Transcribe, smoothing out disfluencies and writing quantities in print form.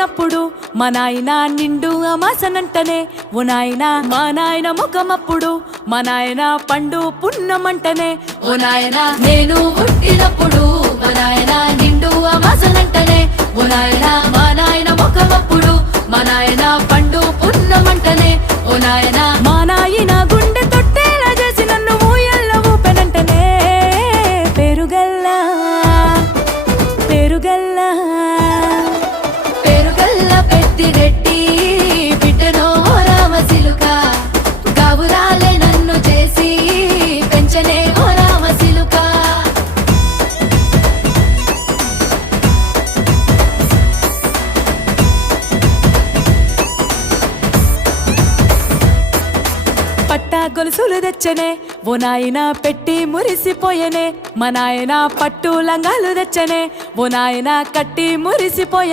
పుట్టినప్పుడు మా నాయన నిండు అమాసనంటనే ఓ నాయన మా నాయన ముఖమప్పుడు మా నాయన పండు పున్నమంటనే ఓ నాయన నేను పుట్టినప్పుడు మా నాయన నిండు అమాసనంటనే ఓ నాయన మా నాయన ముఖమప్పుడు మా నాయన పండు పున్నమంటనే ఓ నాయన మా నాయన గుండె తొట్టేలా చేసి నన్ను ఊయల్ల ఊపెనంటనే పెరుగల్లా పెరుగల్లా పెరుగల్ల పెట్టిరెట్టి బిడ్డనో రామసిలుక గౌరాలే నన్ను చేసి పెంచనే ఓ రామసిలుక పట్టా గొలుసులు తెచ్చనే ఓ నాయన పెట్టి మురిసిపోయనే మా నాయన పట్టు లంగాలు తెచ్చనే ఓ నాయన కట్టి మురిసిపోయే